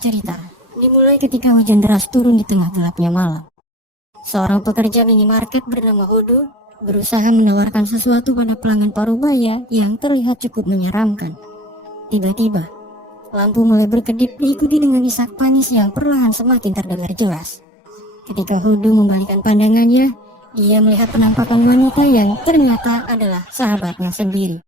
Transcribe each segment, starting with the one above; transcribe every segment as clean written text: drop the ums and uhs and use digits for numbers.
Cerita dimulai ketika hujan deras turun di tengah gelapnya malam. Seorang pekerja minimarket bernama Hodo berusaha menawarkan sesuatu pada pelanggan parubaya yang terlihat cukup menyeramkan. Tiba-tiba, lampu mulai berkedip diikuti dengan isak tangis yang perlahan semakin terdengar jelas. Ketika Hodo membalikan pandangannya, dia melihat penampakan wanita yang ternyata adalah sahabatnya sendiri.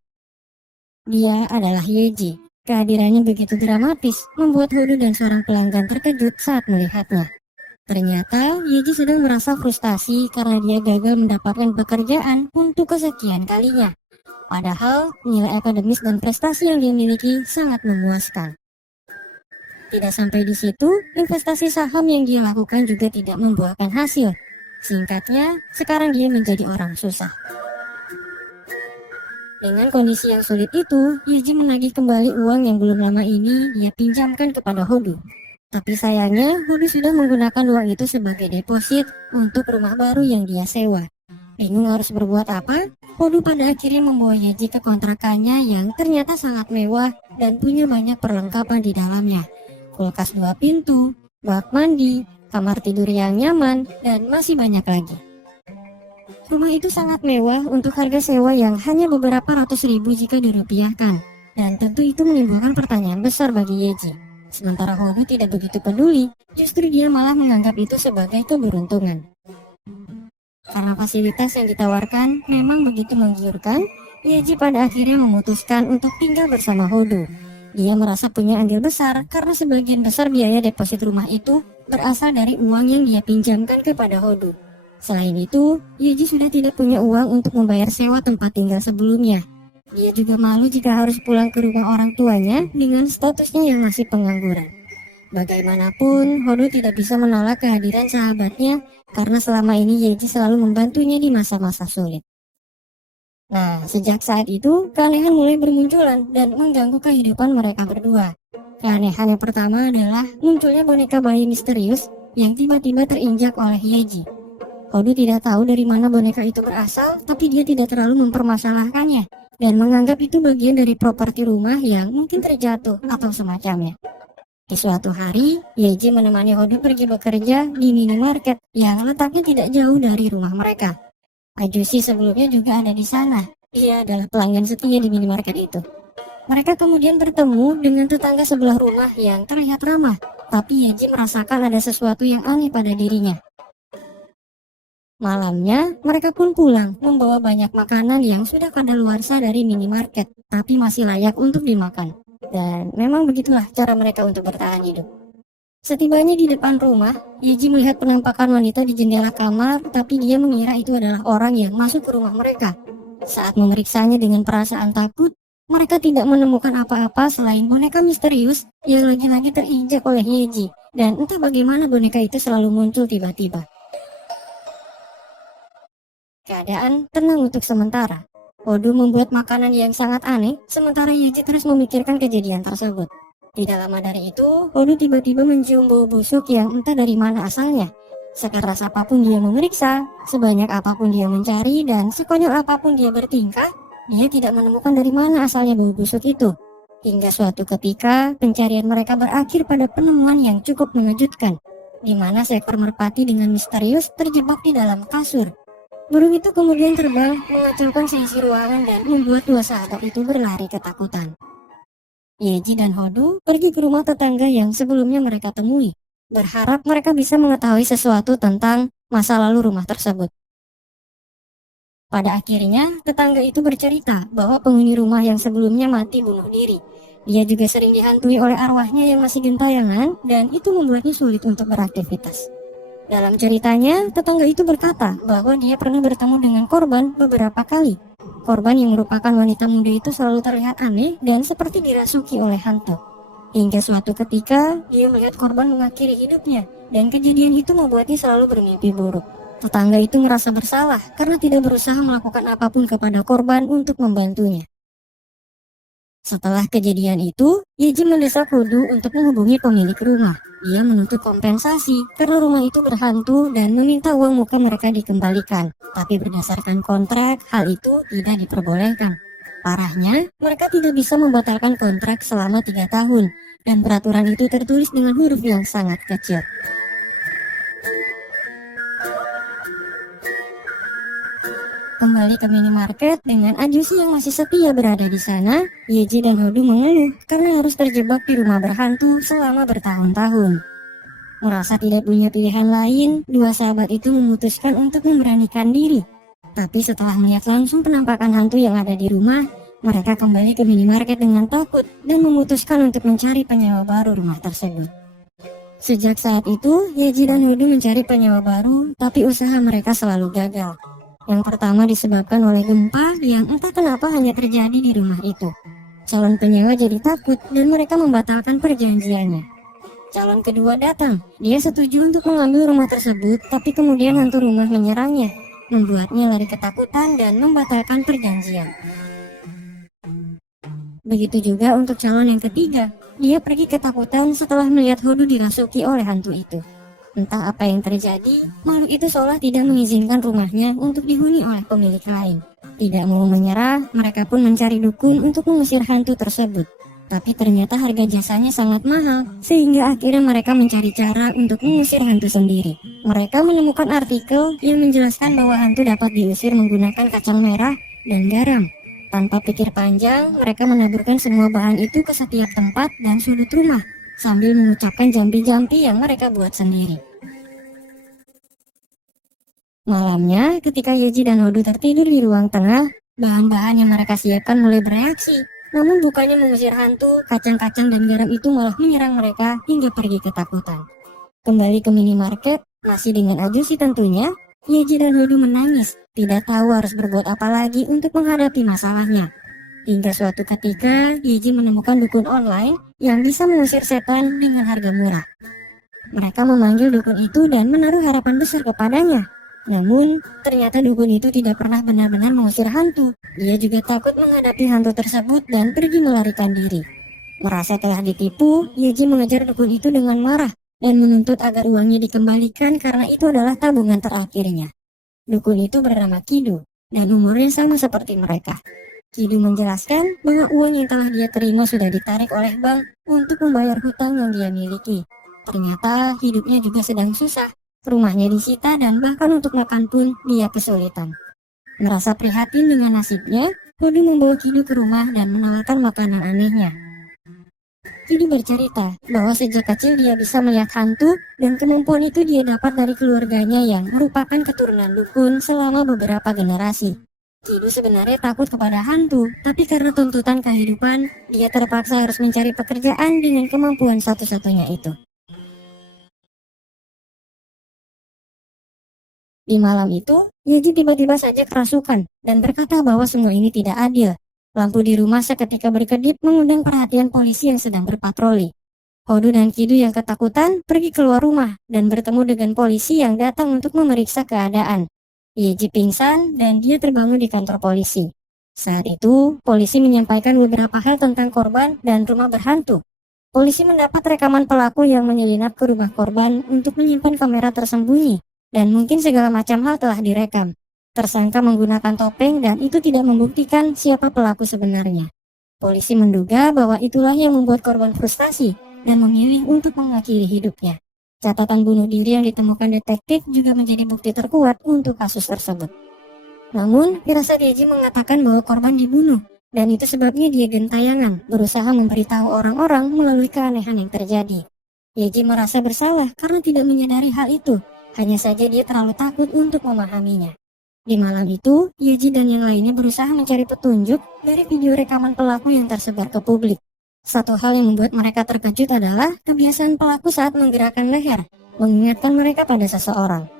Dia adalah Yeji. Kehadirannya begitu dramatis, membuat Hodo dan seorang pelanggan terkejut saat melihatnya. Ternyata, Yeji sedang merasa frustasi karena dia gagal mendapatkan pekerjaan untuk kesekian kalinya. Padahal, nilai akademis dan prestasi yang dia miliki sangat memuaskan. Tidak sampai di situ, investasi saham yang dia lakukan juga tidak membuahkan hasil. Singkatnya, sekarang dia menjadi orang susah. Dengan kondisi yang sulit itu, Yeji menagih kembali uang yang belum lama ini dia pinjamkan kepada Hodo. Tapi sayangnya, Hodo sudah menggunakan uang itu sebagai deposit untuk rumah baru yang dia sewa. Bingung harus berbuat apa, Hodo pada akhirnya membawa Yeji ke kontrakannya yang ternyata sangat mewah dan punya banyak perlengkapan di dalamnya. Kulkas 2 pintu, bak mandi, kamar tidur yang nyaman, dan masih banyak lagi. Rumah itu sangat mewah untuk harga sewa yang hanya beberapa ratus ribu jika dirupiahkan. Dan tentu itu menimbulkan pertanyaan besar bagi Yeji. Sementara Hodo tidak begitu peduli, justru dia malah menganggap itu sebagai keberuntungan. Karena fasilitas yang ditawarkan memang begitu menggiurkan, Yeji pada akhirnya memutuskan untuk tinggal bersama Hodo. Dia merasa punya andil besar karena sebagian besar biaya deposit rumah itu berasal dari uang yang dia pinjamkan kepada Hodo. Selain itu, Yeji sudah tidak punya uang untuk membayar sewa tempat tinggal sebelumnya. Dia juga malu jika harus pulang ke rumah orang tuanya dengan statusnya yang masih pengangguran. Bagaimanapun, Hodo tidak bisa menolak kehadiran sahabatnya karena selama ini Yeji selalu membantunya di masa-masa sulit. Nah, sejak saat itu, keanehan mulai bermunculan dan mengganggu kehidupan mereka berdua. Keanehan yang pertama adalah munculnya boneka bayi misterius yang tiba-tiba terinjak oleh Yeji. Hodo tidak tahu dari mana boneka itu berasal, tapi dia tidak terlalu mempermasalahkannya dan menganggap itu bagian dari properti rumah yang mungkin terjatuh atau semacamnya. Di suatu hari, Yeji menemani Hodo pergi bekerja di minimarket yang letaknya tidak jauh dari rumah mereka. Ajushi sebelumnya juga ada di sana. Dia adalah pelanggan setia di minimarket itu. Mereka kemudian bertemu dengan tetangga sebelah rumah yang terlihat ramah, tapi Yeji merasakan ada sesuatu yang aneh pada dirinya. Malamnya, mereka pun pulang, membawa banyak makanan yang sudah kadaluarsa dari minimarket, tapi masih layak untuk dimakan. Dan memang begitulah cara mereka untuk bertahan hidup. Setibanya di depan rumah, Yeji melihat penampakan wanita di jendela kamar, tapi dia mengira itu adalah orang yang masuk ke rumah mereka. Saat memeriksanya dengan perasaan takut, mereka tidak menemukan apa-apa selain boneka misterius yang lagi-lagi terinjak oleh Yeji. Dan entah bagaimana boneka itu selalu muncul tiba-tiba. Keadaan tenang untuk sementara. Hodo membuat makanan yang sangat aneh, sementara Yeji terus memikirkan kejadian tersebut. Tidak lama dari itu, Hodo tiba-tiba mencium bau busuk yang entah dari mana asalnya. Sekeras apapun dia memeriksa, sebanyak apapun dia mencari, dan sekonyol apapun dia bertingkah, dia tidak menemukan dari mana asalnya bau busuk itu. Hingga suatu ketika, pencarian mereka berakhir pada penemuan yang cukup mengejutkan, di mana seekor merpati dengan misterius terjebak di dalam kasur. Burung itu kemudian terbang, mengacaukan seisi ruangan dan membuat dua sahabat itu berlari ketakutan. Yeji dan Hodo pergi ke rumah tetangga yang sebelumnya mereka temui, berharap mereka bisa mengetahui sesuatu tentang masa lalu rumah tersebut. Pada akhirnya, tetangga itu bercerita bahwa penghuni rumah yang sebelumnya mati bunuh diri. Dia juga sering dihantui oleh arwahnya yang masih gentayangan dan itu membuatnya sulit untuk beraktivitas. Dalam ceritanya, tetangga itu berkata bahwa dia pernah bertemu dengan korban beberapa kali. Korban yang merupakan wanita muda itu selalu terlihat aneh dan seperti dirasuki oleh hantu. Hingga suatu ketika, dia melihat korban mengakhiri hidupnya, dan kejadian itu membuatnya selalu bermimpi buruk. Tetangga itu merasa bersalah karena tidak berusaha melakukan apapun kepada korban untuk membantunya. Setelah kejadian itu, Yeji mendesak Hodo untuk menghubungi pemilik rumah. Dia menuntut kompensasi karena rumah itu berhantu dan meminta uang muka mereka dikembalikan. Tapi berdasarkan kontrak, hal itu tidak diperbolehkan. Parahnya, mereka tidak bisa membatalkan kontrak selama 3 tahun. dan peraturan itu tertulis dengan huruf yang sangat kecil. Kembali ke minimarket dengan Ajusi yang masih setia berada di sana, Yeji dan Hodu mengeluh karena harus terjebak di rumah berhantu selama bertahun-tahun. Merasa tidak punya pilihan lain, dua sahabat itu memutuskan untuk memberanikan diri. Tapi setelah melihat langsung penampakan hantu yang ada di rumah, mereka kembali ke minimarket dengan takut dan memutuskan untuk mencari penyewa baru rumah tersebut. Sejak saat itu, Yeji dan Hodu mencari penyewa baru, tapi usaha mereka selalu gagal. Yang pertama disebabkan oleh gempa yang entah kenapa hanya terjadi di rumah itu. Calon penyewa jadi takut dan mereka membatalkan perjanjiannya. Calon kedua datang, dia setuju untuk mengambil rumah tersebut, tapi kemudian hantu rumah menyerangnya, membuatnya lari ketakutan dan membatalkan perjanjian. Begitu juga untuk calon yang ketiga, dia pergi ketakutan setelah melihat Hodu dirasuki oleh hantu itu. Entah apa yang terjadi, makhluk itu seolah tidak mengizinkan rumahnya untuk dihuni oleh pemilik lain. Tidak mau menyerah, mereka pun mencari dukun untuk mengusir hantu tersebut. Tapi ternyata harga jasanya sangat mahal, sehingga akhirnya mereka mencari cara untuk mengusir hantu sendiri. Mereka menemukan artikel yang menjelaskan bahwa hantu dapat diusir menggunakan kacang merah dan garam. Tanpa pikir panjang, mereka menaburkan semua bahan itu ke setiap tempat dan sudut rumah, sambil mengucapkan jampi-jampi yang mereka buat sendiri. Malamnya, ketika Yeji dan Hodu tertidur di ruang tengah, bahan-bahan yang mereka siapkan mulai bereaksi. Namun bukannya mengusir hantu, kacang-kacang dan garam itu malah menyerang mereka hingga pergi ketakutan. Kembali ke minimarket, masih dengan Ajusi tentunya, Yeji dan Hodu menangis, tidak tahu harus berbuat apa lagi untuk menghadapi masalahnya. Hingga suatu ketika, Yeji menemukan dukun online yang bisa mengusir setan dengan harga murah. Mereka memanggil dukun itu dan menaruh harapan besar kepadanya. Namun, ternyata dukun itu tidak pernah benar-benar mengusir hantu. Dia juga takut menghadapi hantu tersebut dan pergi melarikan diri. Merasa telah ditipu, Yeji mengejar dukun itu dengan marah dan menuntut agar uangnya dikembalikan karena itu adalah tabungan terakhirnya. Dukun itu bernama Kido dan umurnya sama seperti mereka. Kido menjelaskan bahwa uang yang telah dia terima sudah ditarik oleh bank untuk membayar hutang yang dia miliki. Ternyata hidupnya juga sedang susah, rumahnya disita dan bahkan untuk makan pun dia kesulitan. Merasa prihatin dengan nasibnya, Hodu membawa Kido ke rumah dan menawarkan makanan anehnya. Kido bercerita bahwa sejak kecil dia bisa melihat hantu dan kemampuan itu dia dapat dari keluarganya yang merupakan keturunan dukun selama beberapa generasi. Kido sebenarnya takut kepada hantu, tapi karena tuntutan kehidupan, dia terpaksa harus mencari pekerjaan dengan kemampuan satu-satunya itu. Di malam itu, Yeji tiba-tiba saja kerasukan dan berkata bahwa semua ini tidak adil. Lampu di rumah seketika berkedip mengundang perhatian polisi yang sedang berpatroli. Hodu dan Kido yang ketakutan pergi keluar rumah dan bertemu dengan polisi yang datang untuk memeriksa keadaan. Yeji pingsan dan dia terbangun di kantor polisi. Saat itu, polisi menyampaikan beberapa hal tentang korban dan rumah berhantu. Polisi mendapat rekaman pelaku yang menyelinap ke rumah korban untuk menyimpan kamera tersembunyi, dan mungkin segala macam hal telah direkam. Tersangka menggunakan topeng dan itu tidak membuktikan siapa pelaku sebenarnya. Polisi menduga bahwa itulah yang membuat korban frustasi dan memilih untuk mengakhiri hidupnya. Catatan bunuh diri yang ditemukan detektif juga menjadi bukti terkuat untuk kasus tersebut. Namun, firasat Yeji mengatakan bahwa korban dibunuh, dan itu sebabnya dia gentayangan, berusaha memberitahu orang-orang melalui keanehan yang terjadi. Yeji merasa bersalah karena tidak menyadari hal itu, hanya saja dia terlalu takut untuk memahaminya. Di malam itu, Yeji dan yang lainnya berusaha mencari petunjuk dari video rekaman pelaku yang tersebar ke publik. Satu hal yang membuat mereka terkejut adalah kebiasaan pelaku saat menggerakkan leher, mengingatkan mereka pada seseorang.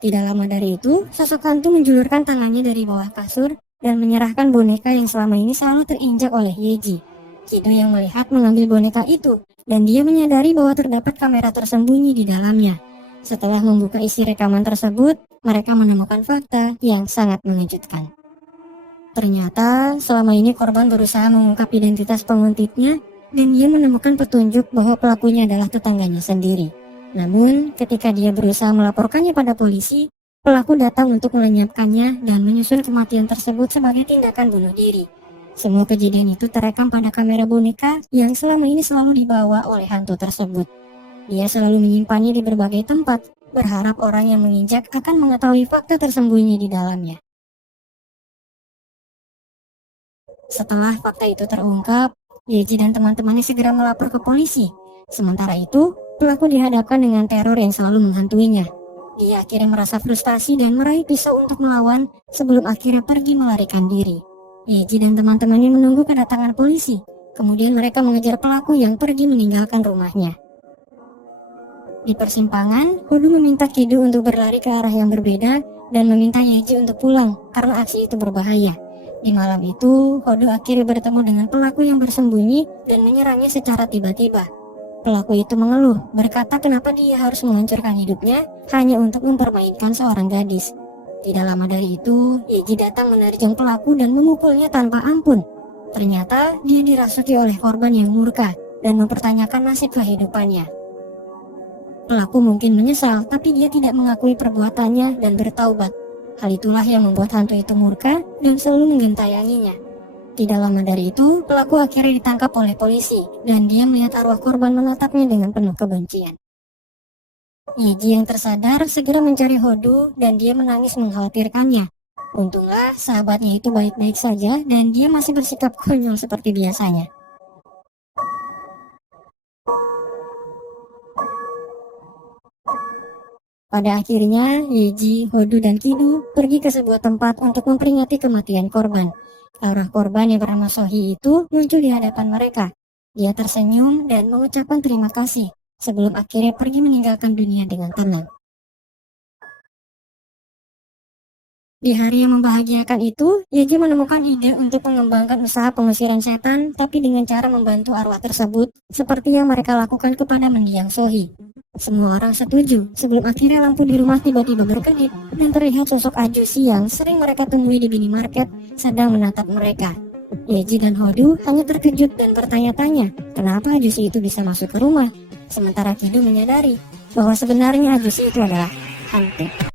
Tidak lama dari itu, sosok hantu menjulurkan tangannya dari bawah kasur dan menyerahkan boneka yang selama ini selalu terinjak oleh Yeji. Kido yang melihat mengambil boneka itu, dan dia menyadari bahwa terdapat kamera tersembunyi di dalamnya. Setelah membuka isi rekaman tersebut, mereka menemukan fakta yang sangat mengejutkan. Ternyata, selama ini korban berusaha mengungkap identitas penguntitnya, dan dia menemukan petunjuk bahwa pelakunya adalah tetangganya sendiri. Namun, ketika dia berusaha melaporkannya pada polisi, pelaku datang untuk melenyapkannya dan menyusun kematian tersebut sebagai tindakan bunuh diri. Semua kejadian itu terekam pada kamera boneka yang selama ini selalu dibawa oleh hantu tersebut. Dia selalu menyimpannya di berbagai tempat, berharap orang yang menginjak akan mengetahui fakta tersembunyi di dalamnya. Setelah fakta itu terungkap, Yeji dan teman-temannya segera melapor ke polisi. Sementara itu, pelaku dihadapkan dengan teror yang selalu menghantuinya. Dia akhirnya merasa frustasi dan meraih pisau untuk melawan sebelum akhirnya pergi melarikan diri. Yeji dan teman-temannya menunggu kedatangan polisi. Kemudian mereka mengejar pelaku yang pergi meninggalkan rumahnya. Di persimpangan, Hodu meminta Kido untuk berlari ke arah yang berbeda dan meminta Yeji untuk pulang karena aksi itu berbahaya. Di malam itu, Hodu akhirnya bertemu dengan pelaku yang bersembunyi dan menyerangnya secara tiba-tiba. Pelaku itu mengeluh, berkata kenapa dia harus menghancurkan hidupnya hanya untuk mempermainkan seorang gadis. Tidak lama dari itu, Yeji datang menerjang pelaku dan memukulnya tanpa ampun. Ternyata dia dirasuki oleh korban yang murka dan mempertanyakan nasib kehidupannya. Pelaku mungkin menyesal, tapi dia tidak mengakui perbuatannya dan bertaubat. Hal itulah yang membuat hantu itu murka dan selalu menggentayanginya. Tidak lama dari itu, pelaku akhirnya ditangkap oleh polisi dan dia melihat arwah korban menatapnya dengan penuh kebencian. Yeji yang tersadar segera mencari Hodu dan dia menangis mengkhawatirkannya. Untunglah sahabatnya itu baik-baik saja dan dia masih bersikap konyol seperti biasanya. Pada akhirnya, Yeji, Hodu, dan Kido pergi ke sebuah tempat untuk memperingati kematian korban. Arwah korban yang bernama Sohi itu muncul di hadapan mereka. Dia tersenyum dan mengucapkan terima kasih sebelum akhirnya pergi meninggalkan dunia dengan tenang. Di hari yang membahagiakan itu, Yeji menemukan ide untuk mengembangkan usaha pengusiran setan, tapi dengan cara membantu arwah tersebut, seperti yang mereka lakukan kepada mendiang Sohi. Semua orang setuju, sebelum akhirnya lampu di rumah tiba-tiba berkedip, dan terlihat sosok ajusi yang sering mereka temui di minimarket sedang menatap mereka. Yeji dan Hodu hanya terkejut dan bertanya-tanya, kenapa ajusi itu bisa masuk ke rumah? Sementara Kido menyadari bahwa sebenarnya ajusi itu adalah hantu.